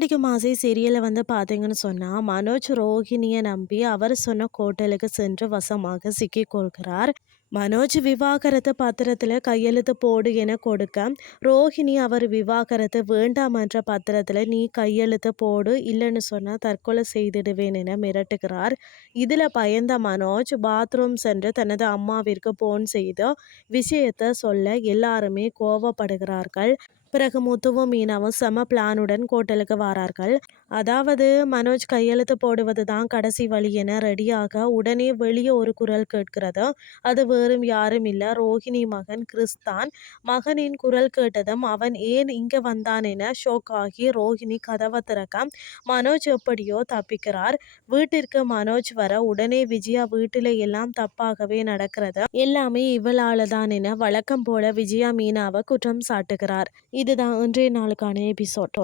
காத்தடிக்கும் ஆசை சீரியலை பார்த்தீங்கன்னு சொன்னா, மனோஜ் ரோஹிணிய நம்பி அவர் சொன்ன ஹோட்டலுக்கு சென்று வசமாக சிக்கிக் கொள்கிறார். மனோஜ் விவாகரத்து பத்திரத்துல கையெழுத்து போடு என கொடுக்க, ரோஹிணி அவர் விவாகரத்து வேண்டாம் என்ற பத்திரத்துல நீ கையெழுத்து போடு, இல்லைன்னு சொன்னா தற்கொலை செய்திடுவேன் என மிரட்டுகிறார். இதுல பயந்த மனோஜ் பாத்ரூம் சென்று தனது அம்மாவிற்கு போன் செய்து விஷயத்த சொல்ல எல்லாருமே கோவப்படுகிறார்கள். பிறகு முத்துவும் மீனாவும் செம பிளானுடன் ஹோட்டலுக்கு வரார்கள். அதாவது மனோஜ் கையெழுத்து போடுவது தான் கடைசி வழி என ரெடியாக உடனே வெளியே ஒரு குரல் கேட்கிறது. அது வேறும் யாரும் இல்ல, ரோஹிணி மகன் கிறிஸ் தான். மகனின் குரல் கேட்டதும் அவன் ஏன் இங்க வந்தான் என ஷோக் ஆகி ரோஹிணி கதவை திறக்க மனோஜ் எப்படியோ தப்பிக்கிறார். வீட்டிற்கு மனோஜ் வர உடனே விஜயா வீட்டில எல்லாம் தப்பாகவே நடக்கிறது, எல்லாமே இவளால தான் என வழக்கம் போல விஜயா மீனாவை குற்றம் சாட்டுகிறார். இதுதான் இன்றைய நாளுக்கான எபிசோட்.